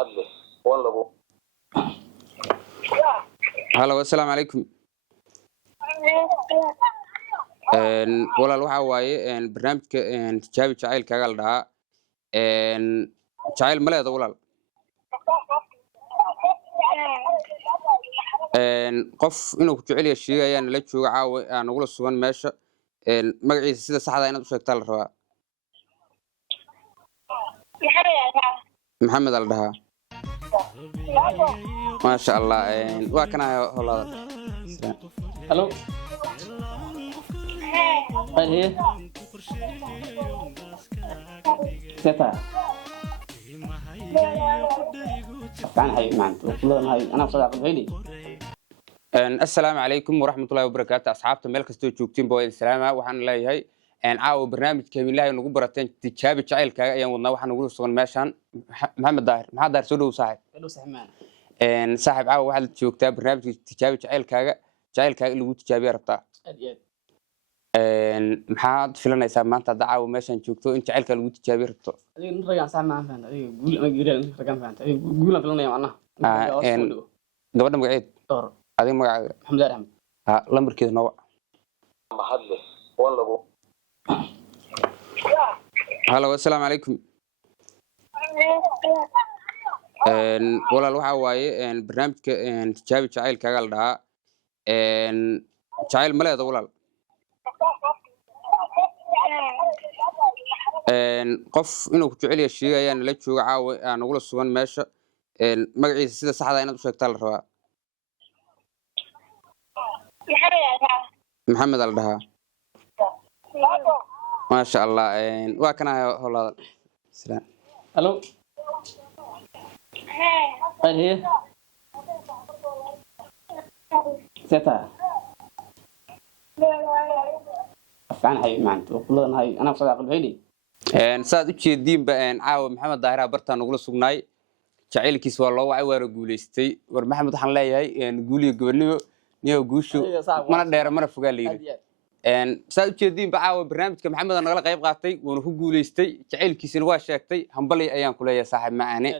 hadle والله هلا السلام عليكم walaal waxa waaye barnaamijka tijaabi jacaylkaaga la dhahaa jacayl ma leedo walaal qof inuu ku jecel yahay sheegaya nala jooga caawa aan nagula sugan meesha magaciisa sida saxda inaad u sheegtaa la rabaa maxamed la dhahaa ما شاء الله وكان هلا الو هي سيتا كان هاي معناته كلهم هاي انا صدق غيري السلام عليكم ورحمة الله وبركاته أصحابته ملك استوى جوكتين بوين السلامة وحنا الله هاي عاو برنامج كامل الله نقول برتين تجابي شعيل كا أيام وضنا وحنا نقول صون ماشان محمد داهر سودو صاحب صاحب عاو واحد جوكتا برنامج تجابي شعيل كا اللي قلت تجابي ربطة محمد فلان يسمى ما أنت دعاو ماشان جوكتو أنت شعيل كا اللي قلت تجابي ربطة نرجع سامع ما فهمت قول أنا قول رقم فهمت قول فلان يا معنا قبلنا مقعد دور هذه مقعد الحمد لله لمر كذا نوع محله والله هلا السلام عليكم walaal waxa waaye barnaamijka tijaabi jacaylkaaga la dhahaa jacayl ma leedo walaal qof inuu ku jecel yahay sheegaya nala jooga caawa aan nagula sugan meesha magaciisa sida saxda inaad u sheegtaa la rabaa maxamed la dhahaa ما شاء الله وكان هلا سلام الو هي سيتا كان هاي معناته كلهم هاي انا صدق غيري saad u jeediin ba caawa maxamed daahir barta nagula sugnay jacaylkiis waa loo wacay waara guuleystay war maxamed waxaan leeyahay guuliyo gobonimo niyo guushu mana dheer mana fogaa leeyahay saad u jeediin ba caawa barnaamijka maxamed nagala qayb qaatay wuuna ku guuleystay jacaylkiisina waa sheegtay hambalay ayaan ku leeyahay saaxiib macaane